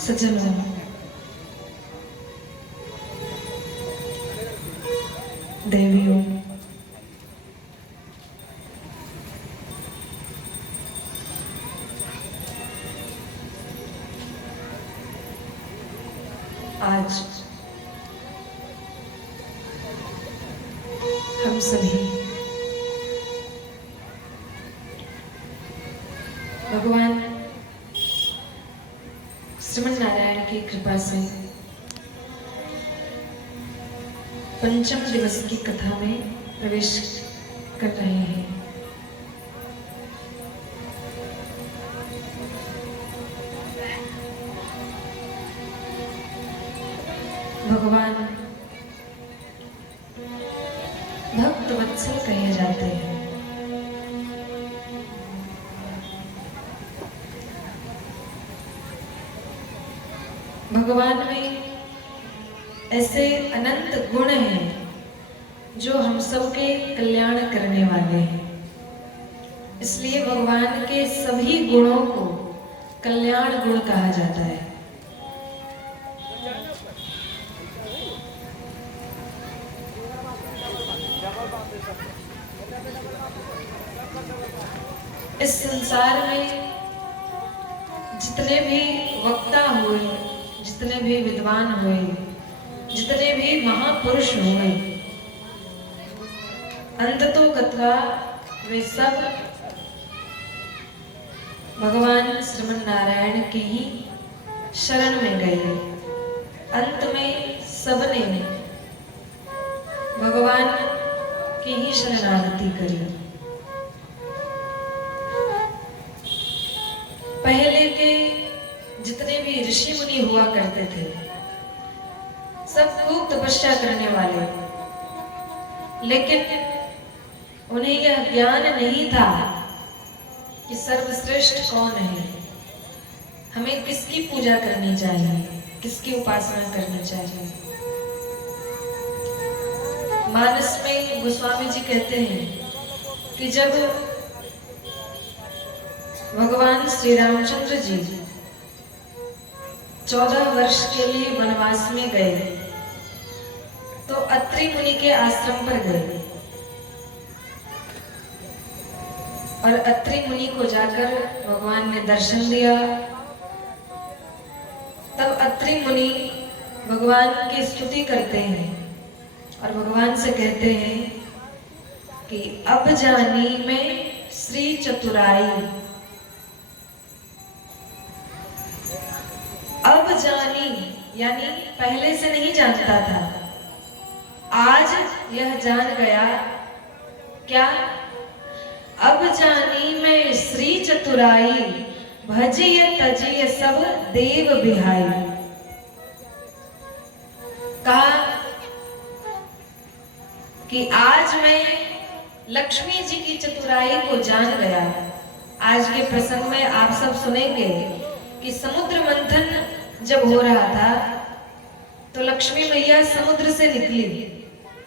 सज्जनों, देवियों, आज हम सभी भगवान श्रीमन नारायण की कृपा से पंचम दिवस की कथा में प्रवेश कर रहे हैं। भगवान भक्त वत्सल कहे जाते हैं। भगवान में ऐसे अनंत गुण हैं जो हम सबके कल्याण करने वाले हैं। इसलिए भगवान के सभी गुणों को कल्याण गुण कहा जाता है। इस संसार में जितने भी वक्ता हुए, जितने भी विद्वान हुए, जितने भी महापुरुष हुए, अंततोगत्वा वे सब भगवान श्रीमन नारायण के ही शरण में गए। अंत में सबने भगवान की ही शरणागति करी। पहले के जितने भी ऋषि मुनि हुआ करते थे, सब खूब तपस्या करने वाले, लेकिन उन्हें यह ज्ञान नहीं था कि सर्वश्रेष्ठ कौन है, हमें किसकी पूजा करनी चाहिए, किसकी उपासना करनी चाहिए। मानस में गोस्वामी जी कहते हैं कि जब भगवान श्री रामचंद्र जी 14 वर्ष के लिए वनवास में गए तो अत्रि मुनि के आश्रम पर गए और अत्रि मुनि को जाकर भगवान ने दर्शन दिया। तब अत्रि मुनि भगवान की स्तुति करते हैं और भगवान से कहते हैं कि अब जानी मैं श्री चतुराई। अब जानी यानी पहले से नहीं जानता था, आज यह जान गया। क्या? अब जानी मैं श्री चतुराई, भजिय तजिय सब देव बिहाई। कहा कि आज मैं लक्ष्मी जी की चतुराई को जान गया। आज के प्रसंग में आप सब सुनेंगे कि समुद्र मंथन जब हो रहा था तो लक्ष्मी मैया समुद्र से निकली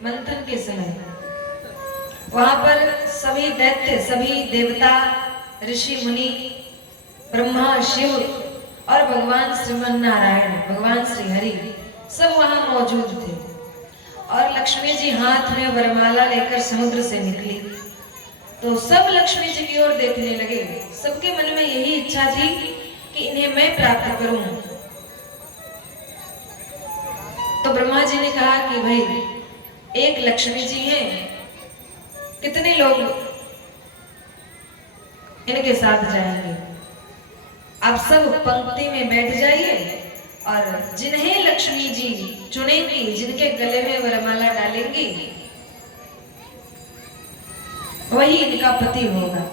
मंथन के समय। वहां पर सभी दैत्य, सभी देवता, ऋषि मुनि, ब्रह्मा, शिव और भगवान श्रीमन नारायण, भगवान श्री हरि सब वहां मौजूद थे। और लक्ष्मी जी हाथ में वरमाला लेकर समुद्र से निकली तो सब लक्ष्मी जी की ओर देखने लगे। सबके मन में यही इच्छा थी कि इन्हें मैं प्राप्त करूं। तो ब्रह्मा जी ने कहा कि भाई एक लक्ष्मी जी हैं, कितने लोग इनके साथ जाएंगे? आप सब पंक्ति में बैठ जाइए और जिन्हें लक्ष्मी जी चुनेंगी, जिनके गले में वरमाला डालेंगी, वही इनका पति होगा।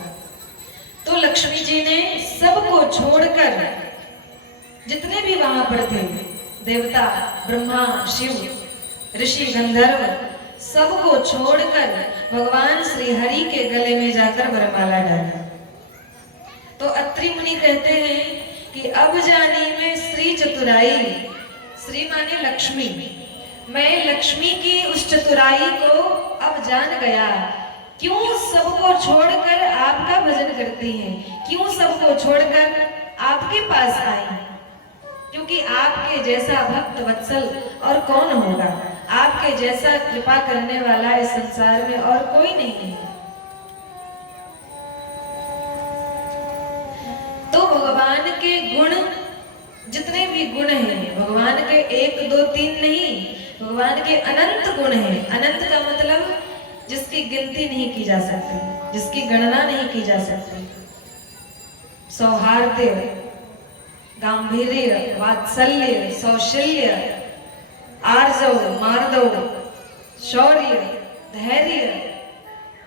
तो लक्ष्मी जी ने सबको छोड़कर, जितने भी वहां पर थे, देवता, ब्रह्मा, शिव, ऋषि, गंधर्व, सबको छोड़कर भगवान श्री हरि के गले में जाकर वरमाला डाली। तो अत्रि मुनि कहते हैं कि अब जानी मैं श्री चतुराई। श्री माने लक्ष्मी। मैं लक्ष्मी की उस चतुराई को अब जान गया। क्यों सबको छोड़कर आपका भजन करती हैं? क्यों सबको छोड़कर आपके पास आई? क्योंकि आपके जैसा भक्त वत्सल और कौन होगा, आपके जैसा कृपा करने वाला इस संसार में और कोई नहीं है। तो भगवान के गुण, जितने भी गुण हैं, भगवान के 1 2 3 नहीं, भगवान के अनंत गुण हैं। अनंत का मतलब जिसकी गिनती नहीं की जा सकती, जिसकी गणना नहीं की जा सकती। सौहार्द, गांधीर्य, वात्सल्य, सौशील्य, आर्जव, मार्दव, शौर्य, धैर्य,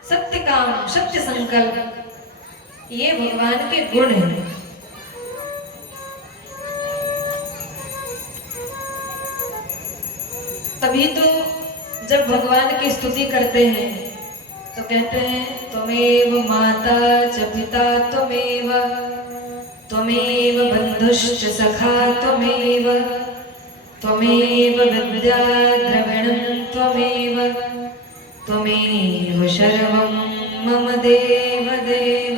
सत्य काम, सत्य संकल्प, ये भगवान के गुण हैं। तभी तो जब भगवान की स्तुति करते हैं तो कहते हैं त्वमेव माता च पिता त्वमेव, त्वमेव बन्धुश्च सखा त्वमेव, त्वमेव विद्या द्रविणं त्वमेव, त्वमेव सर्वं मम देव देव।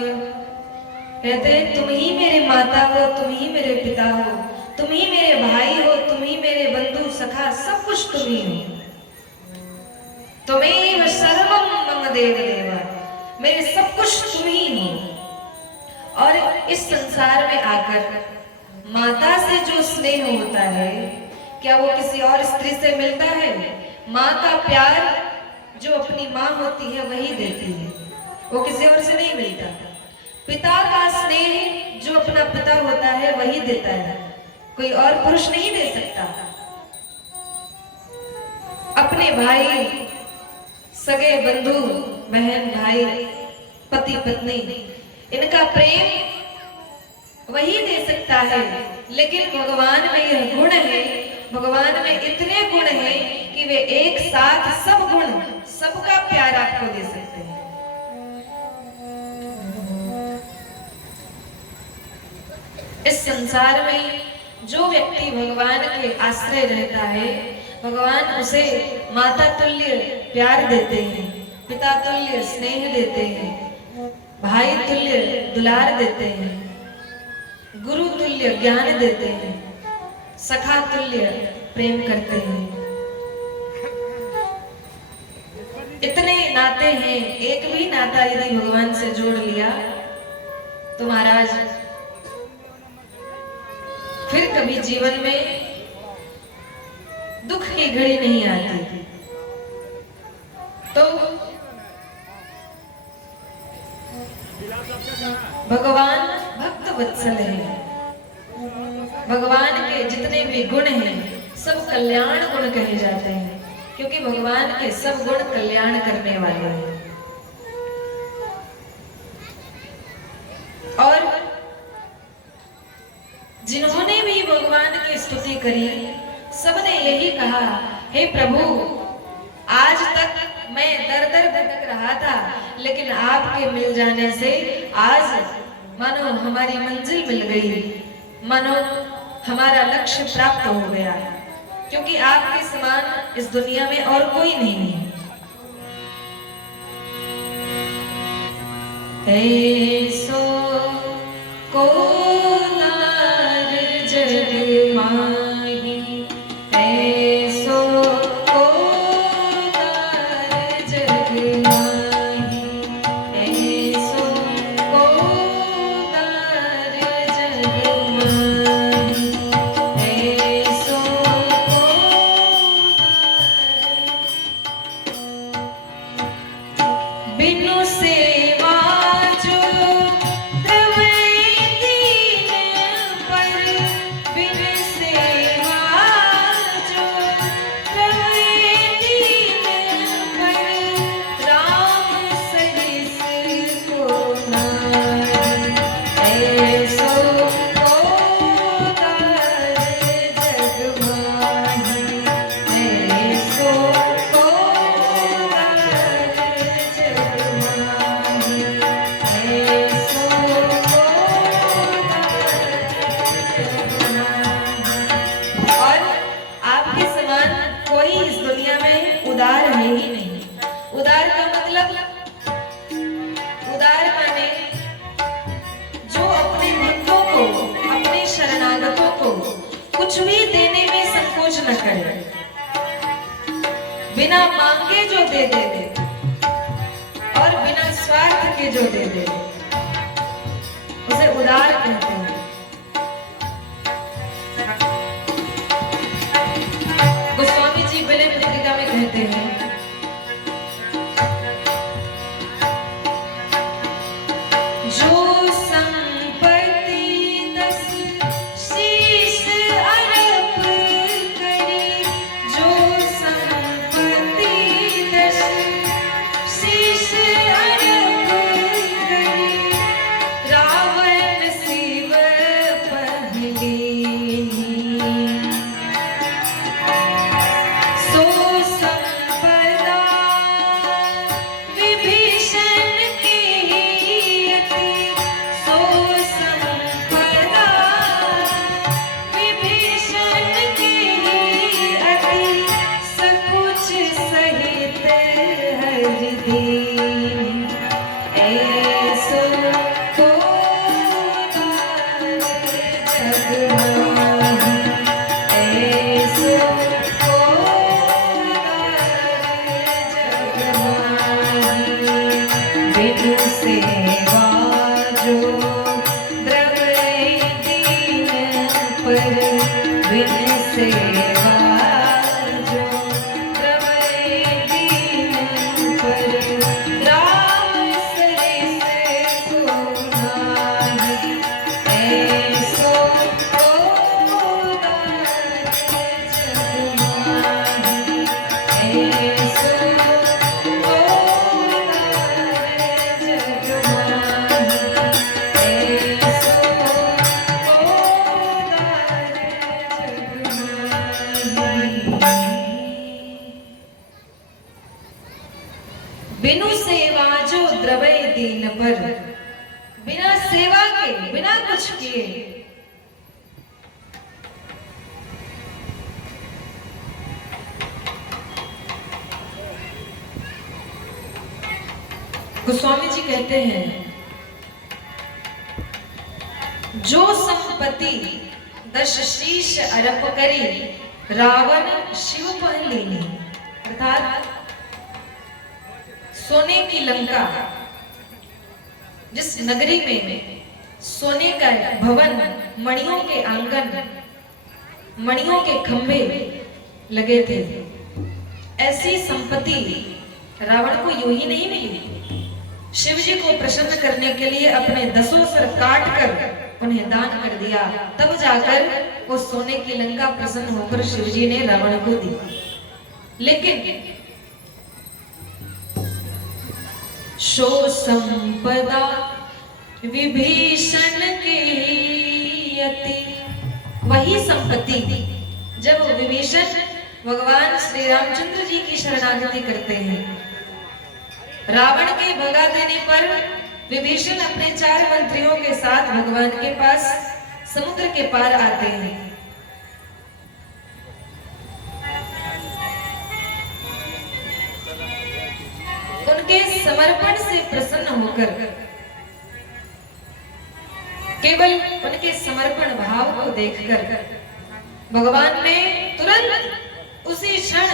कहते हैं तुम ही मेरे माता हो, तुम ही मेरे पिता हो, तुम ही मेरे भाई हो, तुम ही मेरे बंधु सखा, सब कुछ तुम ही हो। त्वमेव सर्वं मम देव देव, मेरे सब कुछ तुम ही हो। और इस संसार में आकर माता से जो स्नेह होता है, क्या वो किसी और स्त्री से मिलता है? माँ का प्यार जो अपनी माँ होती है वही देती है, वो किसी और से नहीं मिलता। पिता का स्नेह जो अपना पिता होता है वही देता है, कोई और पुरुष नहीं दे सकता। अपने भाई, सगे बंधु, बहन भाई, पति पत्नी, इनका प्रेम वही दे सकता है। लेकिन भगवान में यह गुण है, भगवान में इतने गुण हैं कि वे एक साथ सब गुण, सबका प्यार आपको दे सकते हैं। इस संसार में जो व्यक्ति भगवान के आश्रय रहता है, भगवान उसे माता तुल्य प्यार देते हैं, पिता तुल्य स्नेह देते हैं, भाई तुल्य दुलार देते हैं, गुरु तुल्य ज्ञान देते हैं, सखा तुल्य प्रेम करते हैं। इतने नाते हैं, एक भी नाता यदि भगवान से जोड़ लिया तो महाराज फिर कभी जीवन में दुख की घड़ी नहीं आती। तो भगवान भक्त वत्सल है, भगवान के जितने भी गुण हैं सब कल्याण गुण कहे जाते हैं, क्योंकि भगवान के सब गुण कल्याण करने वाले हैं। और जिन्होंने भी भगवान की स्तुति करी, सबने यही कहा, हे प्रभु, आज तक मैं दर दर भटक रहा था, लेकिन आपके मिल जाने से आज मानो हमारी मंजिल मिल गई, मानो हमारा लक्ष्य प्राप्त हो गया, क्योंकि आपके समान इस दुनिया में और कोई नहीं है। ऐसो को उदार है ही नहीं। उदार का मतलब, उदार माने जो अपने भक्तों को, अपने शरणागतों को कुछ भी देने में संकोच न करे, बिना मांगे जो दे दे और बिना स्वार्थ के जो दे दे उसे उदार कहते हैं। गोस्वामी जी विनय पत्रिका में कहते हैं, जो बिनु सेवा जो द्रवै दीन पर, बिना सेवा के बिना कुछ किए गोस्वामी जी कहते हैं, जो संपत्ति दश शीश अरप करी रावण शिव पहन लीनी, अर्थात सोने की लंका, जिस नगरी में सोने का भवन, मणियों के आंगन, मणियों के खंभे लगे थे, ऐसी संपत्ति रावण को यूं ही नहीं मिली। शिव जी को प्रसन्न करने के लिए अपने 10 सर काट कर उन्हें दान कर दिया, तब जाकर वो सोने की लंका प्रसन्न होकर शिव जी ने रावण को दी। लेकिन शो संपदा विभीषण की यति, वही संपत्ति जब विभीषण भगवान श्री रामचंद्र जी की शरणागति करते हैं, रावण के भगा देने पर विभीषण अपने 4 मंत्रियों के साथ भगवान के पास समुद्र के पार आते हैं। उनके समर्पण से प्रसन्न होकर, केवल उनके समर्पण भाव को देखकर भगवान ने तुरंत उसी क्षण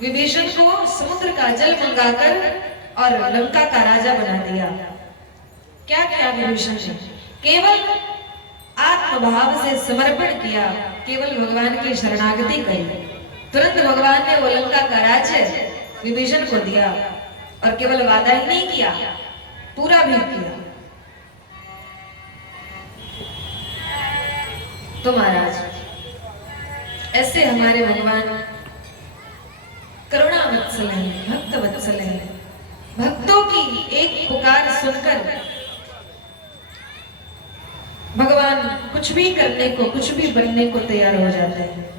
विभीषण को समुद्र का जल मंगाकर और लंका का राजा बना दिया। क्या किया विभीषण ने? केवल आत्मभाव से समर्पण किया, केवल भगवान की शरणागति करी, तुरंत भगवान ने वो लंका का राज्य विभीषण को दिया, और केवल वादा ही नहीं किया, पूरा भी किया। तो महाराज, ऐसे हमारे भगवान करुणा वत्सल है, भक्त वत्सल है। भक्तों की एक पुकार सुनकर भगवान कुछ भी करने को, कुछ भी बनने को तैयार हो जाते हैं।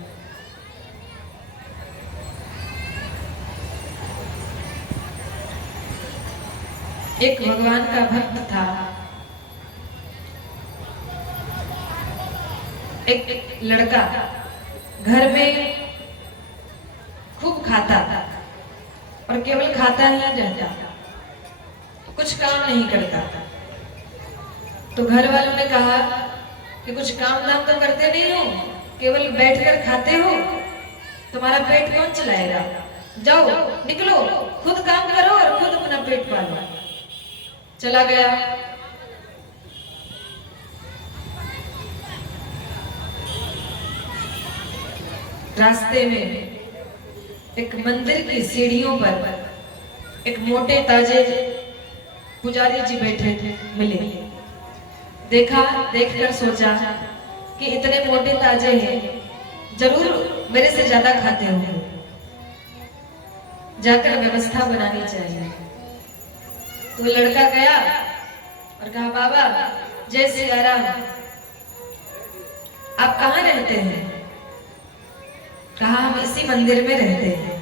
एक भगवान का भक्त था, एक लड़का घर में खूब खाता था और केवल खाता ही रहता, कुछ काम नहीं करता। तो घर वालों ने कहा कि कुछ काम धाम तो करते नहीं हो, केवल बैठकर खाते हो, तुम्हारा पेट कौन चलाएगा? जाओ निकलो, खुद काम करो और खुद अपना पेट पालो। चला गया। रास्ते में एक मंदिर की सीढ़ियों पर एक मोटे ताजे पुजारी जी बैठे थे, मिले। देखा, देखकर सोचा कि इतने मोटे ताजे हैं, जरूर मेरे से ज्यादा खाते होंगे, जाकर व्यवस्था बनानी चाहिए। तो लड़का गया और कहा, बाबा जय सिया राम, आप कहाँ रहते हैं? कहा, हम इसी मंदिर में रहते हैं।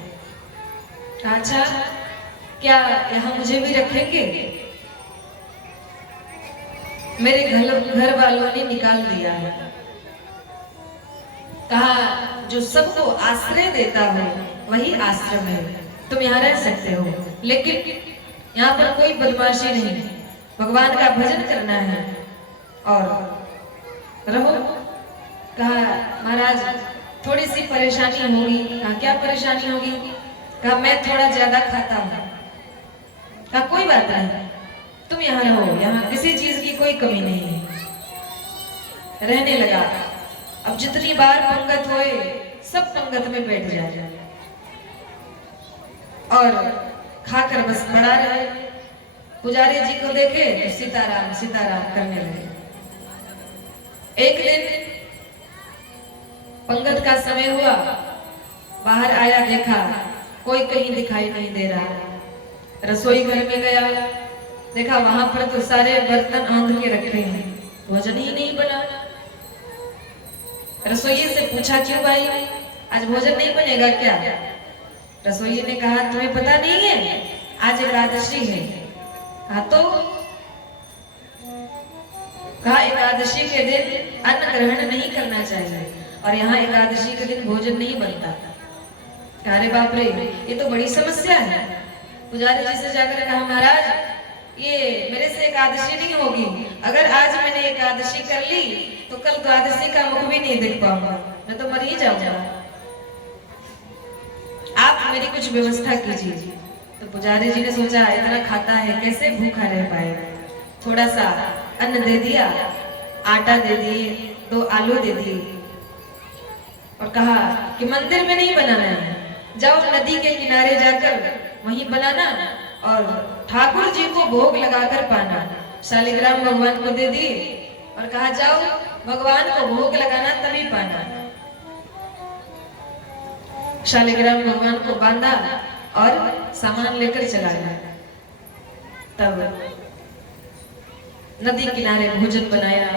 अच्छा, क्या यहाँ मुझे भी रखेंगे? मेरे घर वालों ने निकाल दिया है। कहा, जो सबको आश्रय देता हो वही आश्रम है, तुम यहाँ रह सकते हो, लेकिन यहाँ पर कोई बदमाशी नहीं, भगवान का भजन करना है और रहो। कहा, महाराज थोड़ी सी परेशानी होगी। कहा, क्या परेशानी होगी? कहा, मैं थोड़ा ज्यादा खाता हूँ। कहा, कोई बात नहीं, तुम यहाँ रहो, यहाँ किसी चीज की कोई कमी नहीं है। रहने लगा। अब जितनी बार पंगत होए, सब पंगत में बैठ जाए और खाकर बस पड़ा रहे। पुजारी जी को देखे तो सीताराम सीताराम करने लगे। एक दिन पंगत का समय हुआ, बाहर आया, देखा कोई कहीं दिखाई नहीं दे रहा। रसोई घर में गया, देखा वहां पर तो सारे बर्तन आंध के रखे हैं, भोजन ही नहीं बना। रसोई से पूछा, क्यों भाई, आज भोजन नहीं बनेगा क्या? रसोई ने कहा, तुम्हें पता नहीं है आज एकादशी है? कहा, तो? कहा, एकादशी के दिन अन्न ग्रहण नहीं करना चाहिए और यहाँ एकादशी के दिन भोजन नहीं बनता। अरे बाप रे, ये तो बड़ी समस्या है। पुजारी जी से जाकर कहा, महाराज ये मेरे से एकादशी नहीं होगी, अगर आज मैंने एकादशी कर ली तो कल द्वादशी का मुख भी नहीं देख पाऊंगा, मैं तो मर ही जाऊंगा, आप मेरी कुछ व्यवस्था कीजिए। तो पुजारी जी ने सोचा, इतना खाता है कैसे भूखा रह पाएगा। थोड़ा सा अन्न दे दिया, आटा दे दिए, 2 आलू दे दिए और कहा कि मंदिर में नहीं बनाना है, जाओ नदी के किनारे जाकर वहीं बनाना और ठाकुर जी को भोग लगाकर पाना। शालिग्राम भगवान को दे दिए और कहा, जाओ भगवान को भोग लगाना तभी पाना। शालिग्राम भगवान को बांधा और सामान लेकर चला गया। तब नदी किनारे भोजन बनाया।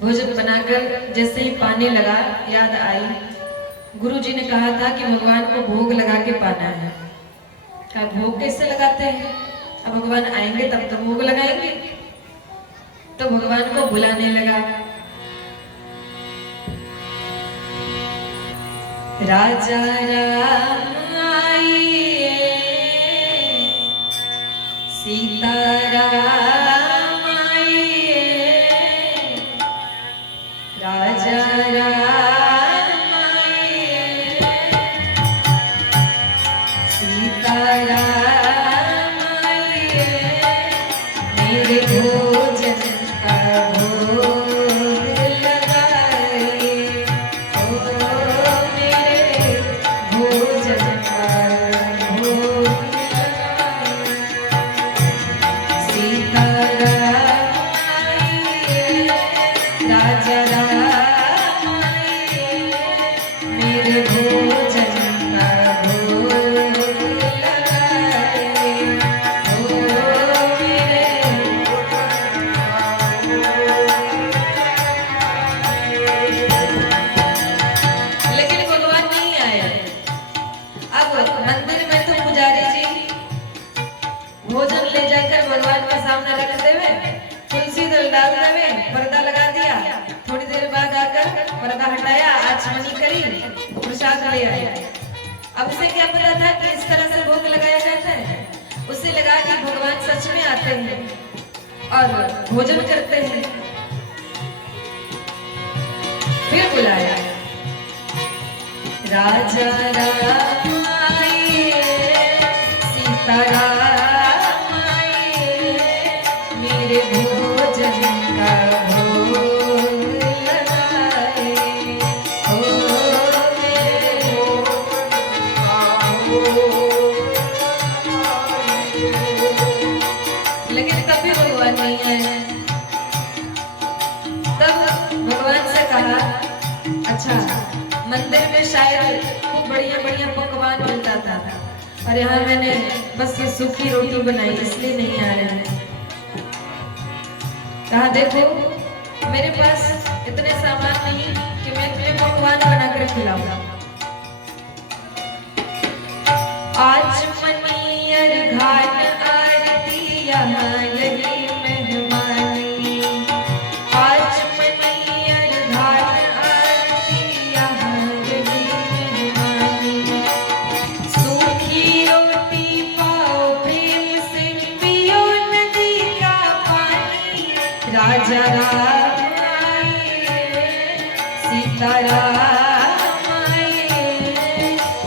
भोजन बनाकर जैसे ही पानी लगा, याद आई गुरुजी ने कहा था कि भगवान को भोग लगा के पाना है। कहा, भोग कैसे लगाते हैं? अब भगवान आएंगे तब तो भोग लगाएंगे। तो भगवान को बुलाने लगा। राजा राम आइए, सीता राम आइए, राजा राम आइए, सीता राम आइए, मेरे भोजन का भोग लगाए, ओ मेरे भोजन का भोग लगाए, सीता राम आइए, राजा राम आइए, मेरे भोजन का भोग लगाए, ओ मेरे लेकिन भगवान नहीं आए। अब मंदिर में तो पुजारी जी भोजन ले जाकर भगवान के सामने रख देवे, तुलसी दल डाल देवे, पर्दा लगा दिया। थोड़ी देर बाद आकर पर्दा हटाया, आचमनी करी, प्रसाद ले आया। अब उसे क्या पता था कि इस तरह से भोग लगाया जाता है? उसे लगा कि भगवान सच में आते हैं और भोजन करते हैं। फिर बुलाया, राजा राम आए, सीता राम आए, मेरे भोजन का भोग लगाए। ओ मेरे लेकिन तब भी भगवान नहीं है। तब भगवान से कहा, अच्छा मंदिर में शायद खूब बढ़िया बढ़िया पकवान मिलता था और यहाँ मैंने बस ये सूखी रोटी बनाई इसलिए नहीं आ रहे हैं। कहा देखो मेरे पास इतने सामान नहीं कि मैं तुम्हें पकवान बनाकर खिलाऊंगा। आज मनियर घाट आरती यहाँ लगी मेहमानी, आज मनियर घाट आरती यहाँ लगी मेहमानी। सूखी रोटी पाओ प्रेम से पियो नदी का पानी। राजा राम आए, सीता राम आए,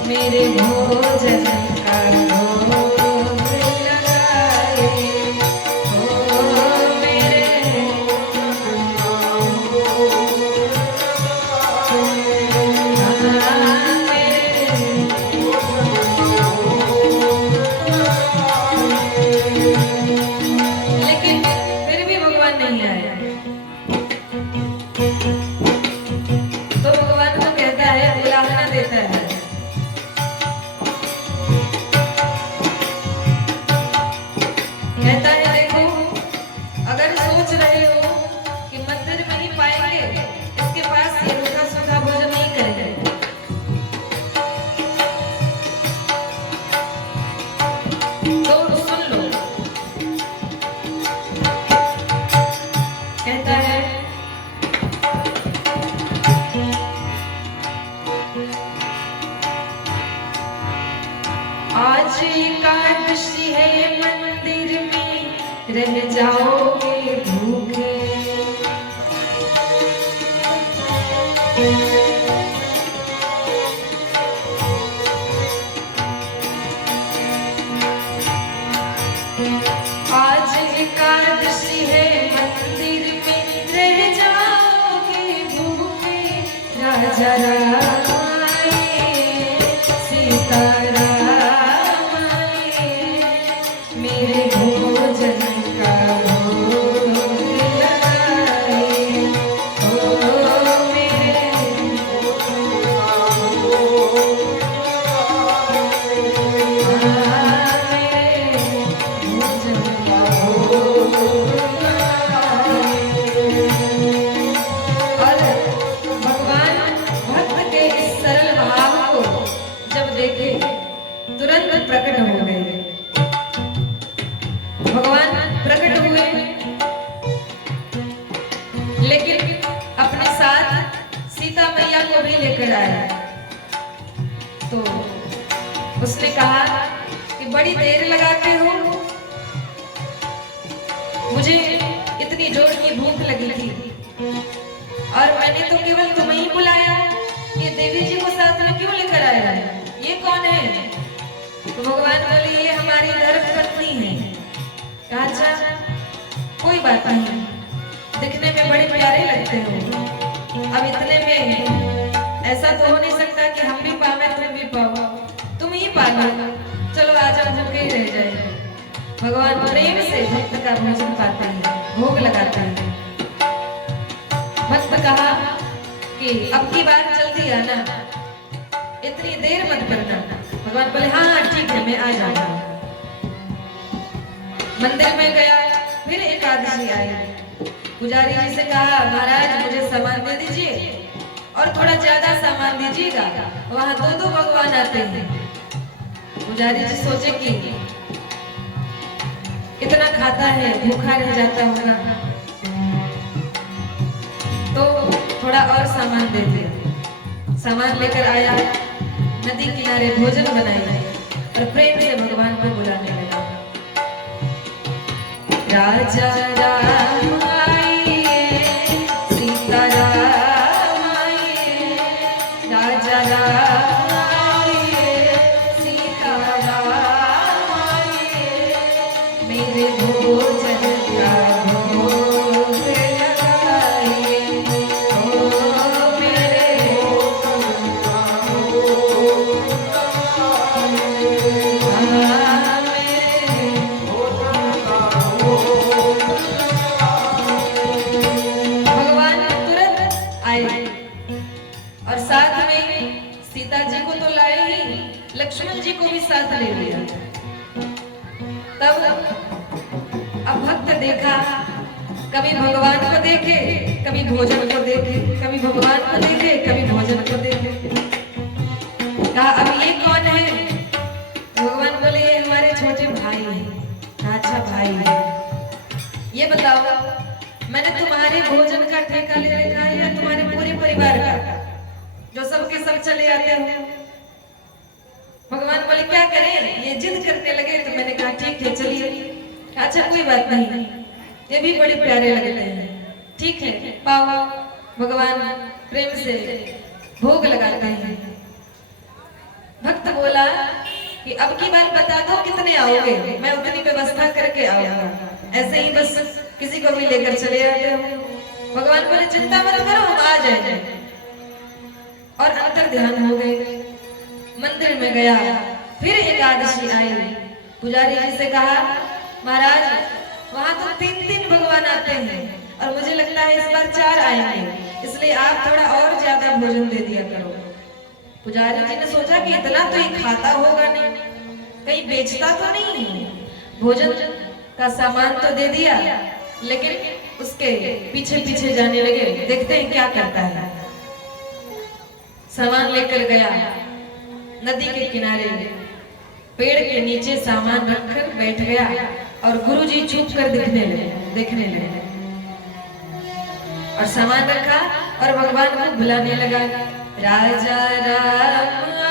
मेरे भोजन का भोग लगाए। ओ मेरे लेकिन फिर भी भगवान नहीं आए। तो भगवान को कहता है, बुलाना देता है। कहता है देखो अगर सोच रहे हो कि मंदिर में ही पाएंगे, इसके पास ये रूखा सूखा भोजन नहीं करेंगे। तो सुन लो, कहता है आज एकादशी है मंदिर में रह जाओगे भूखे। आज एकादशी है मंदिर में रह जाओगे भूखे। राजा राम आए, सीता राम आए, मेरे भोजन का भोग लगाए। ओ मेरे भोजन का भोग लगाए। और भगवान भक्त के इस सरल भाव को जब देखे तुरंत प्रकट हो गए। भगवान प्रकट हुए लेकिन अपने साथ सीता मैया को भी लेकर आए। तो उसने कहा कि बड़ी देर लगाते हो, मुझे इतनी जोर की भूख लगी थी और मैंने तो केवल तुम्हें ही बुलाया, ये देवी जी को साथ में क्यों लेकर आया है? ये कौन है? तो भगवान बोले ये हमारी धर्म पत्नी है। कहा अच्छा कोई बात नहीं, दिखने में बड़े प्यारे लगते हो। अब इतने में ऐसा तो हो नहीं सकता कि हम भी पावे तुम भी पाओ, तुम ही पालो, चलो आज हम भूखे ही रह जाए। भगवान प्रेम से भक्त का भोजन पाते हैं, भोग लगाते हैं। भक्त कहा कि अब की बार जल्दी आना, इतनी देर मत करना। भगवान बोले हाँ हाँ ठीक है मैं आ जाऊंगा। मंदिर में गया, फिर एकादशी आई। पुजारी जी से कहा महाराज मुझे सामान दे दीजिए और थोड़ा ज्यादा सामान दीजिएगा, वहाँ दो दो भगवान आते हैं। पुजारी जी सोचे कि इतना खाता है भूखा रह जाता होगा, तो थोड़ा और सामान दे दिया। सामान लेकर आया, नदी किनारे भोजन बनाया और प्रेम से भगवान को बुलाने लगा। राजा राम आए, सीता राम आए, राजा राम लक्ष्मण जी को भी साथ ले लिया। तब अब भक्त देखा, कभी भगवान को देखे, कभी भोजन को देखे, कभी भगवान को देखे, कभी भोजन को देखे। कहा अब ये कौन है? भगवान बोले ये हमारे छोटे भाई हैं। अच्छा भाई है, ये बताओ मैंने तुम्हारे भोजन का ठेका ले रखा है या तुम्हारे पूरे परिवार का, जो सबके सब चले आते हो? भगवान बोले क्या करें, ये जिद करने लगे तो मैंने कहा ठीक है चलिए। अच्छा कोई बात नहीं, ये भी बड़े प्यारे लगते हैं, ठीक है पाओ। भगवान प्रेम से भोग लगाते हैं। भक्त बोला कि अब की बार बता दो कितने आओगे, मैं उतनी व्यवस्था करके आऊंगा, ऐसे ही बस किसी को भी लेकर चले आते हो। भगवान बोले चिंता मत करो, हम आ जाएंगे। और अंतर ध्यान हो गए। मंदिर में गया, फिर एकादशी आई। पुजारी जी से कहा महाराज वहां तो 3 भगवान आते हैं और मुझे लगता है इस बार 4 आएंगे, इसलिए आप थोड़ा और ज्यादा भोजन दे दिया करो। पुजारी जी ने सोचा कि इतना तो ये खाता होगा नहीं, कहीं बेचता तो नहीं। भोजन का सामान तो दे दिया, लेकिन उसके पीछे पीछे जाने लगे, देखते हैं क्या करता है। सामान लेकर गया, नदी के किनारे पेड़ के नीचे सामान रखकर बैठ गया और गुरुजी छुप कर देखने लगे और सामान रखा और भगवान को बुलाने लगा। राजा राम